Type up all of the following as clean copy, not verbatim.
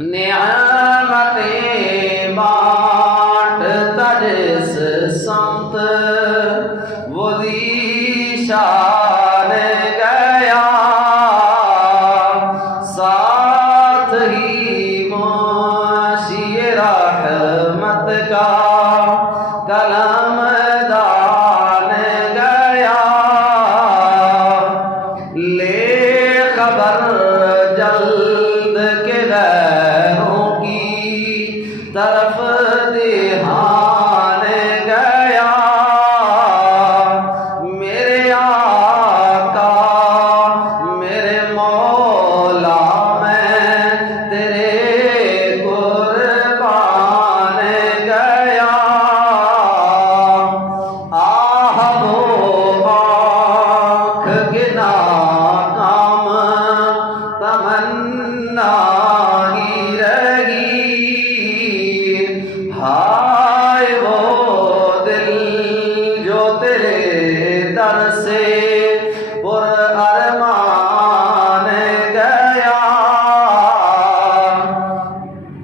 नेमतें बांटता जिस संत वो दीशान गया, साथ ही मोशी रहमत का कलमदान गया। ले खबर जल्द के गैरों की तरफ ध्यान गया। मेरे आका मेरे मौला मैं तेरे कुर्बान गया। आह वो आँख गिना काम तमन्ना ही रही, हाय वो दिल जो तेरे दर से पुरअरमान गया।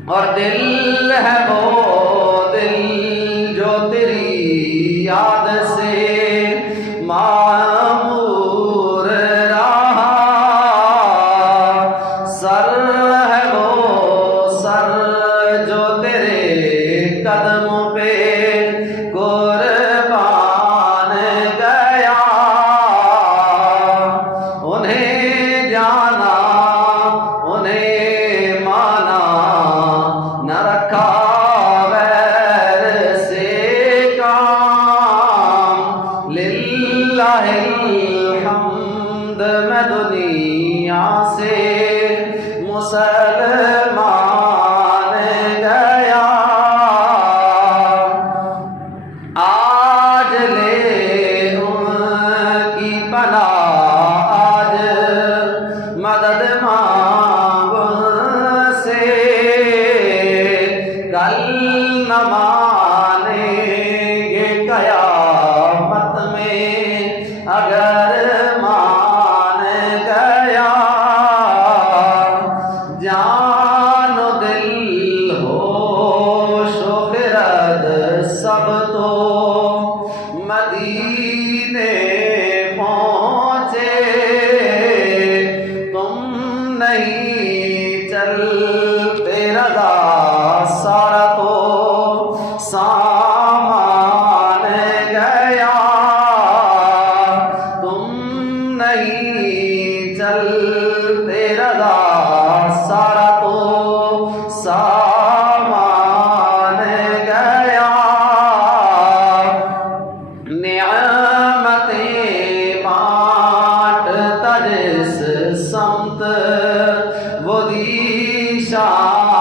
और दिल है वो दिल जो तेरी याद से मामूर रहा। सर है वो सर जो तेरे कदमों पे कुर्बान गया। उन्हें जाना उन्हें माना न रखा गैर से काम। लिल्लाहिल हम्द मैं दुनिया से मुसलमान गया। आज ले उनकी पनाह, आज मदद मांग उनसे। कल न मानेंगे कयामत में अगर मान गया। जान दिल होश व खिरद सब तो मदीने पहुँचे। तुम नहीं चलते रज़ा सारा तो सामान गया। तुम नहीं चलते रज़ा सारा तो सामान गया। नेमतें बांटता जिस संत वो दीशान